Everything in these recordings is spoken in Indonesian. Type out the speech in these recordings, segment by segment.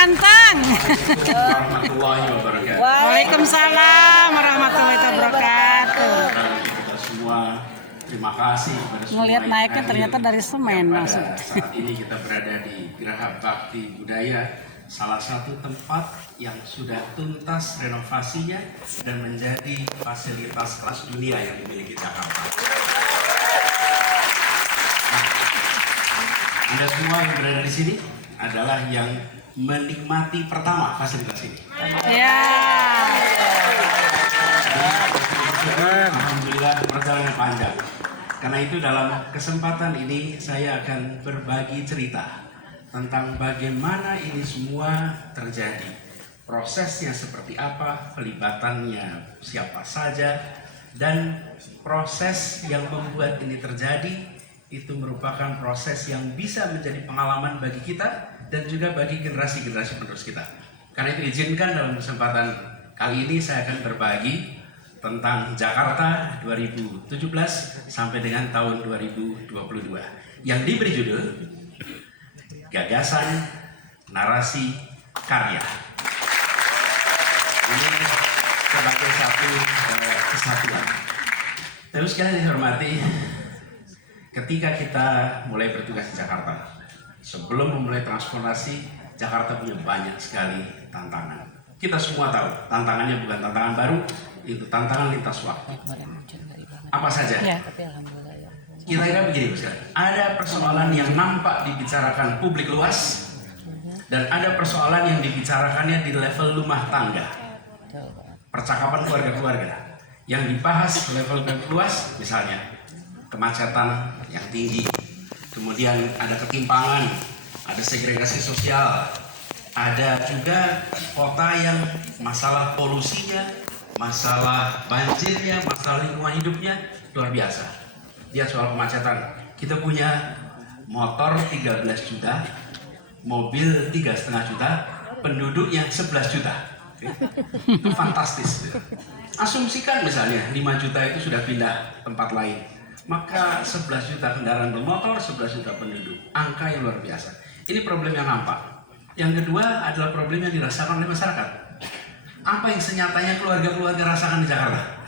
ganteng. Warahmatullahi wabarakatuh. Waalaikumsalam warahmatullahi wabarakatuh. Kita semua terima kasih kepada semua Ngelihat yang naiknya hadir. ternyata dari semen Pada langsung. saat ini kita berada di Geraha Bakti Budaya, salah satu tempat yang sudah tuntas renovasinya dan menjadi fasilitas kelas dunia yang dimiliki Jakarta. Anda semua yang berada di sini adalah yang menikmati pertama fasilitas ini. Ya. Alhamdulillah perjalanan panjang. Karena itu dalam kesempatan ini saya akan berbagi cerita tentang bagaimana ini semua terjadi. Prosesnya seperti apa, pelibatannya siapa saja, dan proses yang membuat ini terjadi itu merupakan proses yang bisa menjadi pengalaman bagi kita dan juga bagi generasi-generasi penerus kita. Karena itu izinkan dalam kesempatan kali ini saya akan berbagi tentang Jakarta 2017 sampai dengan tahun 2022 yang diberi judul Gagasan, Narasi, Karya. Ini sebagai satu kesatuan. Terus sekalian dihormati, ketika kita mulai bertugas di Jakarta, sebelum memulai transformasi, Jakarta punya banyak sekali tantangan. Kita semua tahu, tantangannya bukan tantangan baru, itu tantangan lintas waktu. Apa saja? Kira-kira begini, Bos. Ada persoalan yang nampak dibicarakan publik luas, dan ada persoalan yang dibicarakannya di level rumah tangga. Percakapan keluarga-keluarga yang dibahas level luas, misalnya kemacetan yang tinggi, kemudian ada ketimpangan, ada segregasi sosial, ada juga kota yang masalah polusinya, masalah banjirnya, masalah lingkungan hidupnya luar biasa. Lihat soal kemacetan, kita punya motor 13 juta, mobil 3,5 juta, penduduknya 11 juta. Itu fantastis. Asumsikan misalnya 5 juta itu sudah pindah tempat lain, maka 11 juta kendaraan bermotor, 11 juta penduduk. Angka yang luar biasa. Ini problem yang nampak. Yang kedua adalah problem yang dirasakan oleh masyarakat. Apa yang senyatanya keluarga-keluarga rasakan di Jakarta?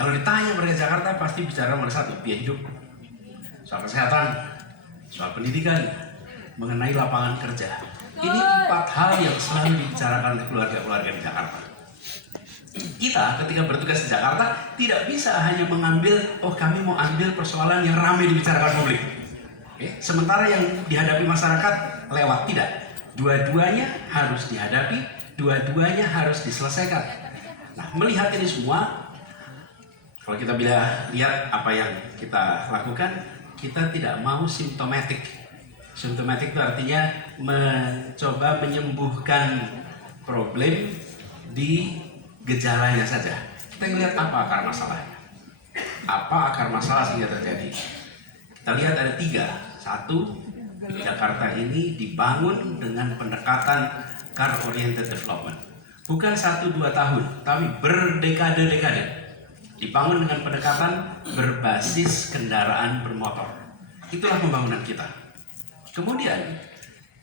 Kalau ditanya warga Jakarta pasti bicara nomor satu, biaya hidup, soal kesehatan, soal pendidikan, mengenai lapangan kerja. Ini 4 hal yang selalu dibicarakan oleh keluarga-keluarga di Jakarta. Kita ketika bertugas di Jakarta tidak bisa hanya mengambil, oh kami mau ambil persoalan yang ramai dibicarakan publik. Sementara yang dihadapi masyarakat lewat, tidak. Dua-duanya harus dihadapi, dua-duanya harus diselesaikan. Nah, melihat ini semua, kalau kita lihat apa yang kita lakukan, kita tidak mau simptomatik. Simptomatik itu artinya mencoba menyembuhkan problem di gejalanya saja. Kita lihat apa akar masalahnya. Apa akar masalah sehingga terjadi. Kita lihat ada 3. 1, Jakarta ini dibangun dengan pendekatan car oriented development. Bukan 1-2 tahun, tapi berdekade-dekade. Dibangun dengan pendekatan berbasis kendaraan bermotor. Itulah pembangunan kita. Kemudian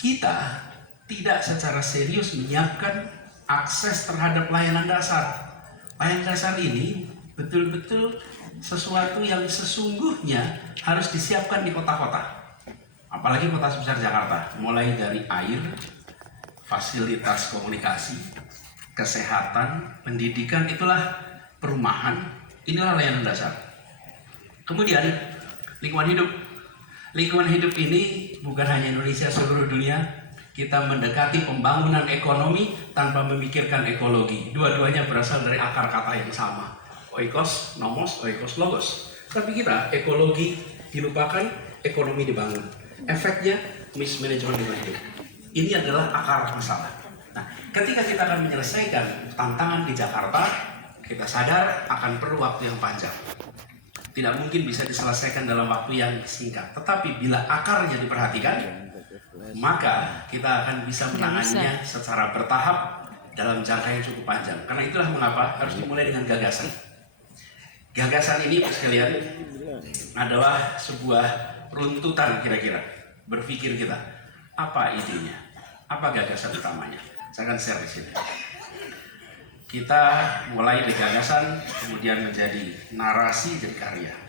kita tidak secara serius menyiapkan akses terhadap layanan dasar. Layanan dasar ini betul-betul sesuatu yang sesungguhnya harus disiapkan di kota-kota. Apalagi kota sebesar Jakarta, mulai dari air, fasilitas komunikasi, kesehatan, pendidikan, itulah perumahan, inilah layanan dasar. Kemudian lingkungan hidup. Lingkungan hidup ini bukan hanya Indonesia, seluruh dunia. Kita mendekati pembangunan ekonomi tanpa memikirkan ekologi. Dua-duanya berasal dari akar kata yang sama. Oikos, nomos, oikos, logos. Tapi kita, ekologi dilupakan, ekonomi dibangun. Efeknya, mismanagement lingkungan hidup. Ini adalah akar masalah. Nah, ketika kita akan menyelesaikan tantangan di Jakarta, kita sadar akan perlu waktu yang panjang. Tidak mungkin bisa diselesaikan dalam waktu yang singkat. Tetapi bila akarnya diperhatikan, maka kita akan bisa menanganinya secara bertahap dalam jangka yang cukup panjang. Karena itulah mengapa harus dimulai dengan gagasan. Gagasan ini, sekalian, adalah sebuah runtutan kira-kira berpikir kita. Apa idenya? Apa gagasan utamanya? Saya akan share di sini. Kita mulai dari gagasan, kemudian menjadi narasi, jadi karya.